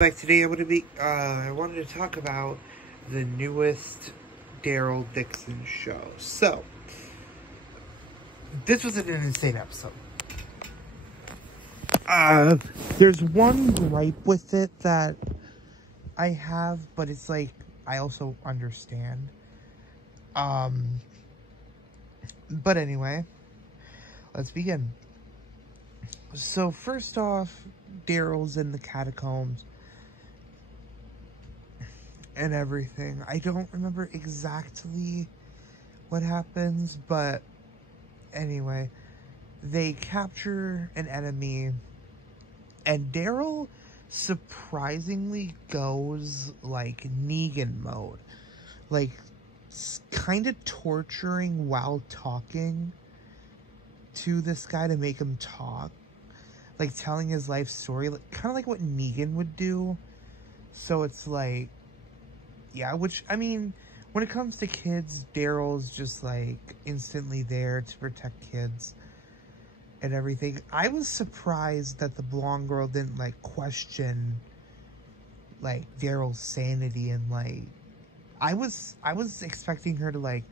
Like today, I wanted to talk about the newest Daryl Dixon show. So, this was an insane episode. There's one gripe with it that I have, but it's like, I also understand. But anyway, let's begin. So, first off, Daryl's in the catacombs and everything. I don't remember exactly what happens, but anyway, they capture an enemy, and Daryl surprisingly goes like Negan mode, like kind of torturing while talking to this guy to make him talk, like telling his life story, like kind of like what Negan would do. So it's like, yeah, which, I mean, when it comes to kids, Daryl's just, like, instantly there to protect kids and everything. I was surprised that the blonde girl didn't, like, question, like, Daryl's sanity and, like, I was expecting her to, like,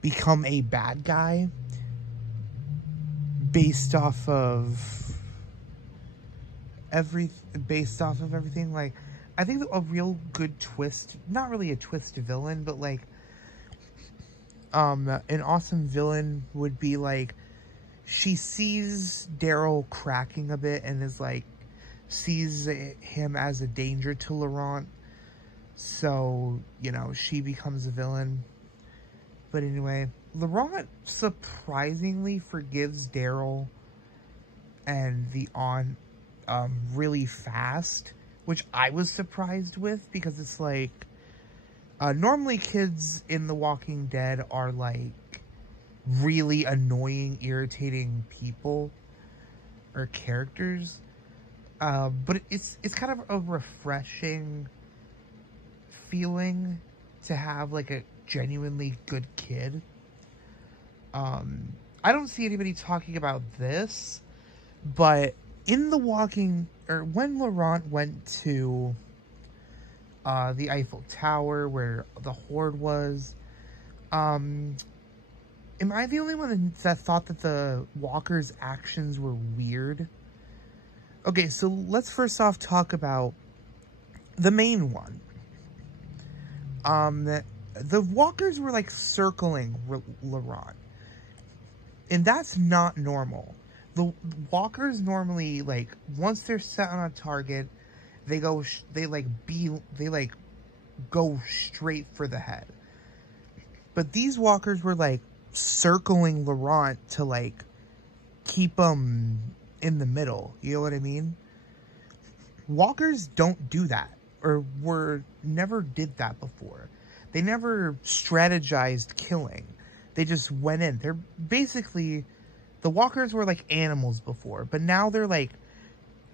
become a bad guy based off of everything, like, I think a real good twist, not really a twist villain, but like, an awesome villain would be like, she sees Daryl cracking a bit and is like, sees him as a danger to Laurent. So, you know, she becomes a villain. But anyway, Laurent surprisingly forgives Daryl and the aunt, really fast, which I was surprised with, because it's like, normally kids in The Walking Dead are like really annoying, irritating people or characters, but it's kind of a refreshing feeling to have like a genuinely good kid. I don't see anybody talking about this, but in when Laurent went to the Eiffel Tower where the Horde was, am I the only one that thought that the walkers' actions were weird? Okay, so let's first off talk about the main one. The walkers were like circling Laurent, and that's not normal. The walkers normally, like, once they're set on a target, they go straight for the head. But these walkers were, like, circling Laurent to, like, keep him in the middle. You know what I mean? Walkers don't do that, or never did that before. They never strategized killing. They just went in. They're basically... The walkers were like animals before, but now they're like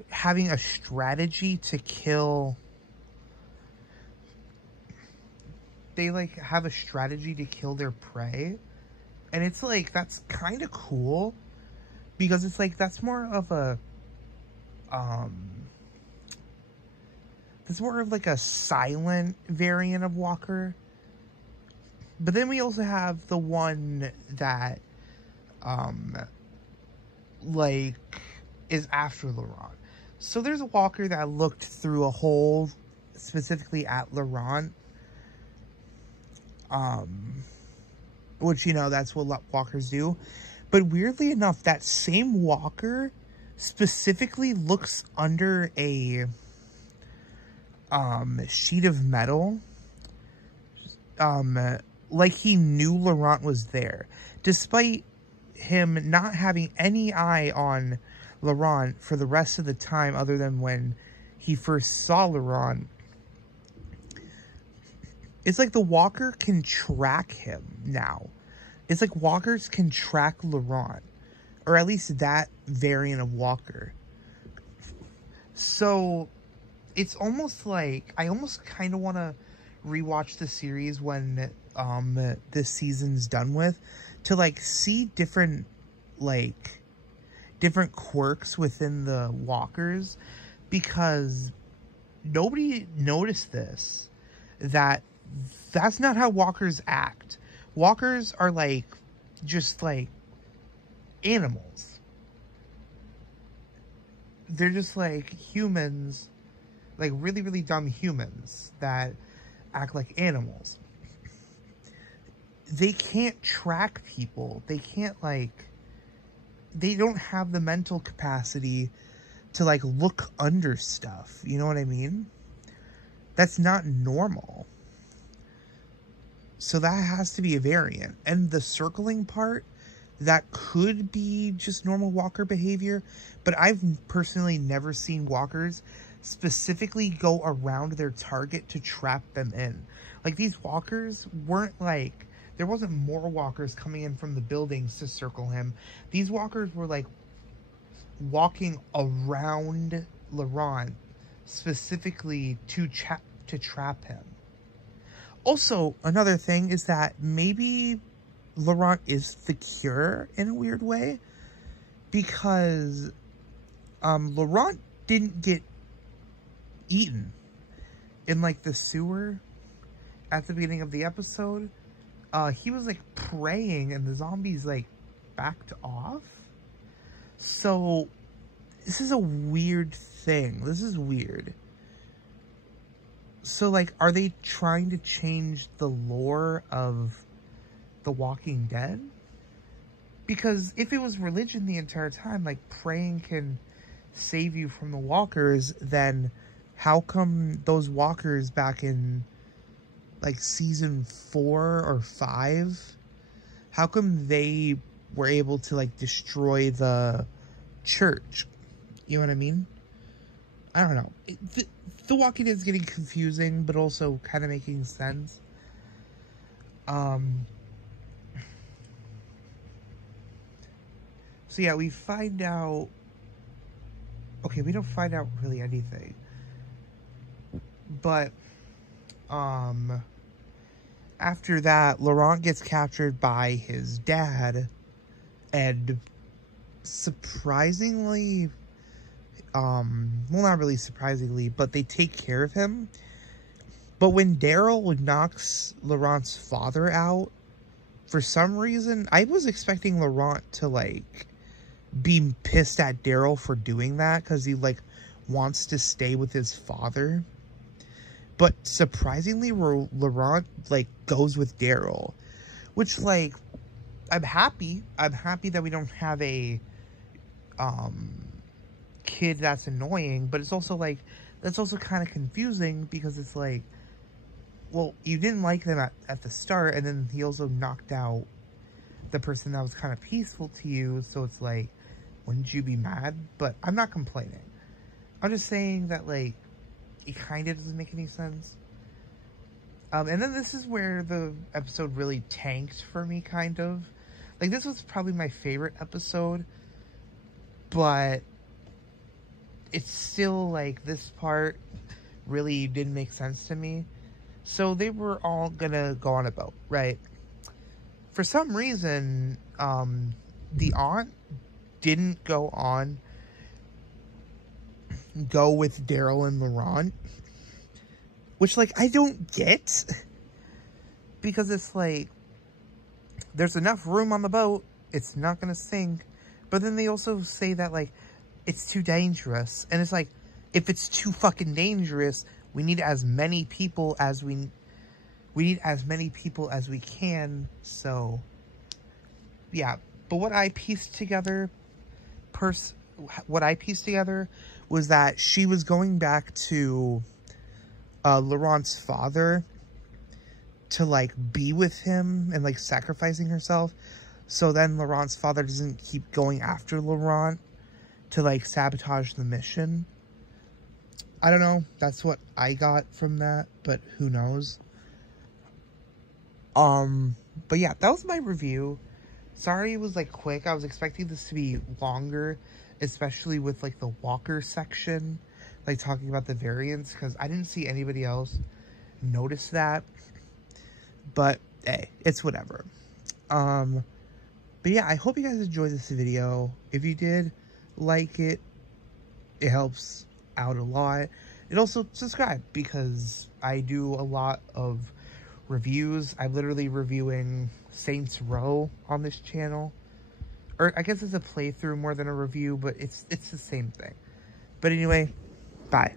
having a strategy to kill. They like have a strategy to kill their prey. And it's like, that's kind of cool, because it's like, that's more of a, that's more of like a silent variant of walker. But then we also have the one that, like, is after Laurent. So there's a walker that looked through a hole specifically at Laurent, which, you know, that's what walkers do. But weirdly enough, that same walker specifically looks under a sheet of metal, like he knew Laurent was there, despite him not having any eye on Laurent for the rest of the time, other than when he first saw Laurent. It's like the walker can track him now. It's like walkers can track Laurent, or at least that variant of walker. So it's almost like, I almost kind of want to rewatch the series when this season's done with, to like see different quirks within the walkers, because nobody noticed this, that that's not how walkers act. Walkers are like, just like animals. They're just like humans, like really, really dumb humans that act like animals. They can't track people. They can't, like, they don't have the mental capacity to, like, look under stuff. You know what I mean? That's not normal. So that has to be a variant. And the circling part, that could be just normal walker behavior. But I've personally never seen walkers specifically go around their target to trap them in. Like, these walkers weren't like, there wasn't more walkers coming in from the buildings to circle him. These walkers were like walking around Laurent specifically to trap him. Also, another thing is that maybe Laurent is the cure in a weird way, because Laurent didn't get eaten in like the sewer at the beginning of the episode. He was like praying and the zombies like backed off. So this is a weird thing. This is weird. So like, are they trying to change the lore of The Walking Dead? Because if it was religion the entire time, like praying can save you from the walkers, then how come those walkers back in like season 4 or 5, how come they were able to like destroy the church? You know what I mean? I don't know. The Walking Dead is getting confusing, but also kind of making sense. So yeah, we find out... Okay, we don't find out really anything. But, after that, Laurent gets captured by his dad, and surprisingly, well, not really surprisingly, but they take care of him. But when Daryl knocks Laurent's father out, for some reason, I was expecting Laurent to, like, be pissed at Daryl for doing that, because he, like, wants to stay with his father. But surprisingly, Laurent, like, goes with Daryl. Which, like, I'm happy. I'm happy that we don't have a, kid that's annoying. But it's also, like, that's also kind of confusing, because it's like, well, you didn't like them at the start, and then he also knocked out the person that was kind of peaceful to you, so it's like, wouldn't you be mad? But I'm not complaining. I'm just saying that, like, it kind of doesn't make any sense. And then this is where the episode really tanked for me, kind of. Like, this was probably my favorite episode, but it's still, like, this part really didn't make sense to me. So they were all gonna go on a boat, right? For some reason, the aunt didn't go with Daryl and Laurent, which, like, I don't get, because it's like, there's enough room on the boat, it's not gonna sink. But then they also say that, like, it's too dangerous, and it's like, if it's too fucking dangerous, we need as many people as we need as many people as we can. So yeah, but what I pieced together was that she was going back to Laurent's father to, like, be with him and, like, sacrificing herself, so then Laurent's father doesn't keep going after Laurent to, like, sabotage the mission. I don't know. That's what I got from that, but who knows? But yeah, that was my review. Sorry it was, like, quick. I was expecting this to be longer, especially with, like, the walker section, like, talking about the variants, because I didn't see anybody else notice that. But hey, it's whatever. But yeah, I hope you guys enjoyed this video. If you did like it, it helps out a lot. And also subscribe, because I do a lot of reviews. I'm literally reviewing Saints Row on this channel. Or I guess it's a playthrough more than a review, but it's the same thing. But anyway, bye.